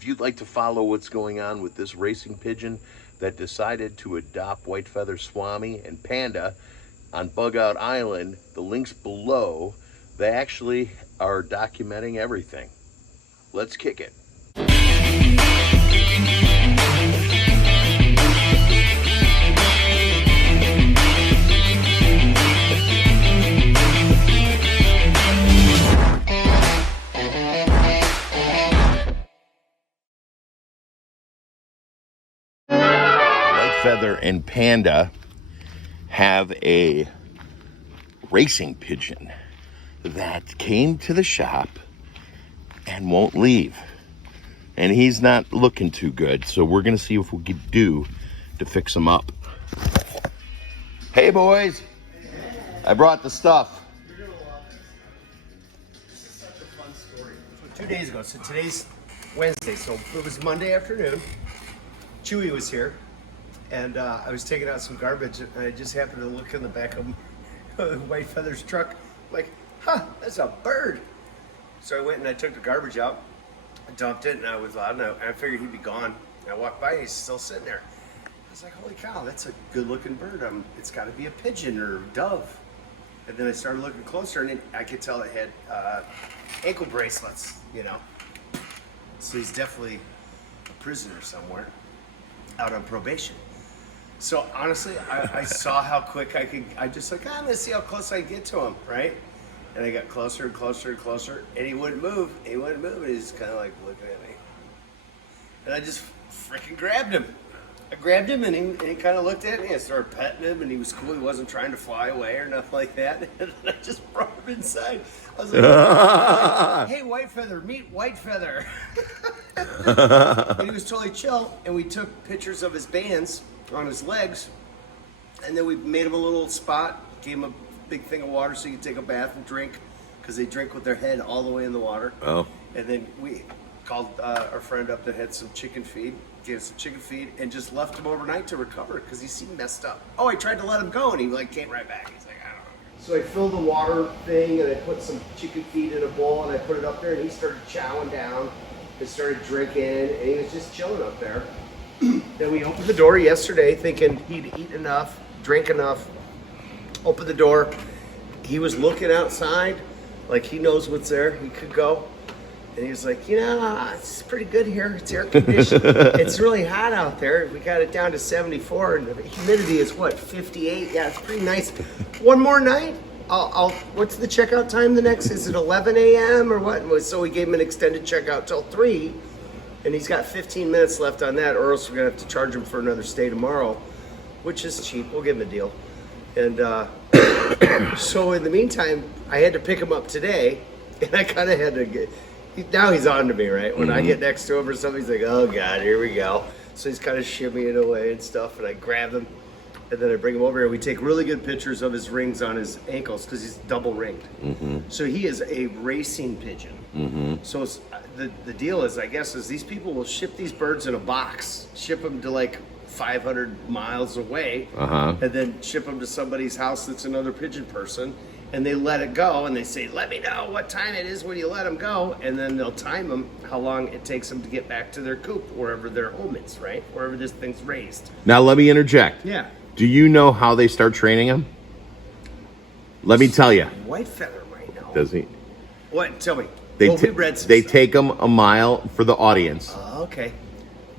If you'd like to follow what's going on with this racing pigeon that decided to adopt White-Feather Swami and Panda on Bug Out Island, the links below, they actually are documenting everything. Let's kick it. White-Feather and Panda have a racing pigeon that came to the shop and won't leave. And he's not looking too good, so we're gonna see what we can do to fix him up. Hey boys, I brought the stuff. This is such a fun story. So 2 days ago, so today's Wednesday, so it was Monday afternoon. Chewy was here, and I was taking out some garbage, and I just happened to look in the back of White-Feather's truck, like, huh, that's a bird. So I went and I took the garbage out, I dumped it, and I was loud, and I figured he'd be gone. And I walked by, and he's still sitting there. I was like, holy cow, that's a good-looking bird. It's got to be a pigeon or a dove. And then I started looking closer, and I could tell it had ankle bracelets, you know. So he's definitely a prisoner somewhere, out on probation. So honestly, I saw how quick I just like, I'm gonna see how close I get to him, right? And I got closer and closer and closer, and he wouldn't move. And he's kind of like looking at me. And I just freaking grabbed him. I grabbed him, and he kind of looked at me. I started petting him, and he was cool. He wasn't trying to fly away or nothing like that. And I just brought him inside. I was like, hey, White-Feather, meet White-Feather. And he was totally chill, and we took pictures of his bands on his legs, and then we made him a little spot, gave him a big thing of water so he could take a bath and drink, because they drink with their head all the way in the water. Oh. And then we called our friend up that had some chicken feed, gave us some chicken feed, and just left him overnight to recover because he seemed messed up. Oh, I tried to let him go, and he like came right back. He's like, I don't know. So I filled the water thing, and I put some chicken feed in a bowl, and I put it up there, and he started chowing down and started drinking, and he was just chilling up there. Then we opened the door yesterday thinking he'd eat enough, drink enough, opened the door. He was looking outside like he knows what's there. He could go. And he was like, you know, it's pretty good here. It's air conditioned. It's really hot out there. We got it down to 74, and the humidity is what, 58? Yeah, it's pretty nice. One more night, what's the checkout time the next? Is it 11 a.m. or what? So we gave him an extended checkout till 3, and he's got 15 minutes left on that, or else we're gonna have to charge him for another stay tomorrow, which is cheap. We'll give him a deal. And so in the meantime, I had to pick him up today, and I kind of had to get. Now he's on to me, right? When I get next to him or something, he's like, oh God, here we go. So he's kind of shimmying away and stuff, and I grab him, and then I bring him over here. We take really good pictures of his rings on his ankles because he's double ringed. So he is a racing pigeon. So it's, the deal is, I guess, is these people will ship these birds in a box, ship them to like 500 miles away, and then ship them to somebody's house that's another pigeon person. And they let it go, and they say, let me know what time it is when you let them go, and then they'll time them how long it takes them to get back to their coop, wherever their home is, right? Wherever this thing's raised. Now let me interject. Yeah. Do you know how they start training him? Let me tell you. White-Feather might know. Does he? What? Tell me. They They take him a mile for the audience. Okay.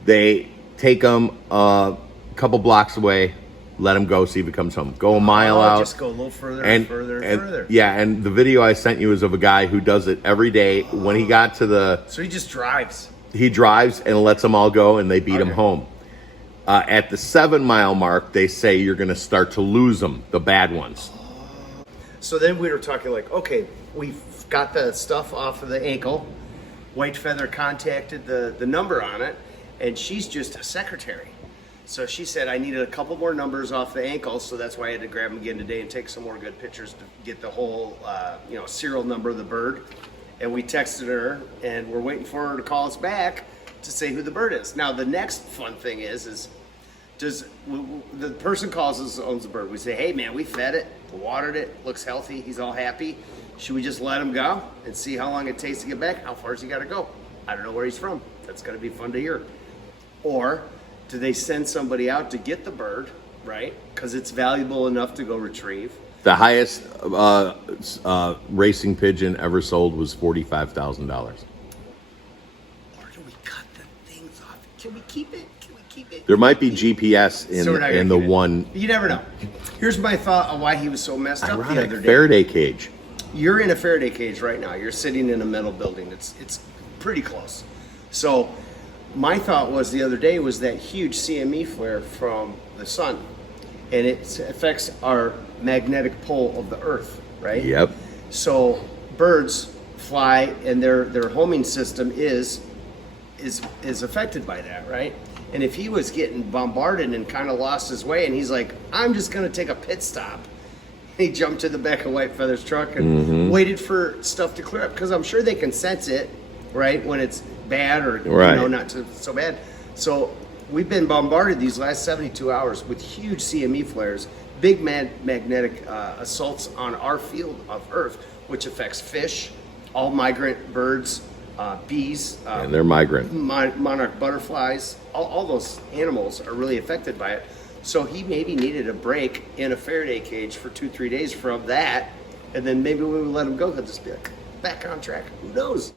They take him a couple blocks away, let him go, see if he comes home. Go a mile out. Just go a little further and further and further. Yeah, and the video I sent you is of a guy who does it every day. When he got to the... So he just drives. He drives and lets them all go, and they beat him home. At the 7-mile mark, they say you're going to start to lose them, the bad ones. So then we were talking like, okay, we've got the stuff off of the ankle. White-Feather contacted the number on it, and she's just a secretary. So she said I needed a couple more numbers off the ankle, so that's why I had to grab them again today and take some more good pictures to get the whole, serial number of the bird. And we texted her, and we're waiting for her to call us back to say who the bird is. Now the next fun thing is the person calls us, owns the bird. We say, hey man, we fed it, watered it, looks healthy, he's all happy. Should we just let him go and see how long it takes to get back? How far has he got to go? I don't know where he's from. That's going to be fun to hear. Or do they send somebody out to get the bird, right? Because it's valuable enough to go retrieve. The highest racing pigeon ever sold was $45,000. Or do we cut the things off? Can we keep it? Can we keep it? There might be GPS So we're not in gonna the keep it. one. You never know. Here's my thought on why he was so messed up the Ironic other day. Faraday cage. You're in a Faraday cage right now. You're sitting in a metal building. It's pretty close. So my thought was the other day was that huge CME flare from the sun, and it affects our magnetic pole of the Earth, right? Yep. So birds fly, and their homing system is affected by that, right? And if he was getting bombarded and kind of lost his way, and he's like, I'm just going to take a pit stop. He jumped to the back of White Feather's truck and waited for stuff to clear up, because I'm sure they can sense it, right, when it's bad or not so bad. So we've been bombarded these last 72 hours with huge CME flares, big magnetic assaults on our field of Earth, which affects fish, all migrant birds, bees, And they're migrant. monarch butterflies, all those animals are really affected by it. So he maybe needed a break in a Faraday cage for 2-3 days from that, and then maybe when we let him go, he'll just be like, back on track. Who knows?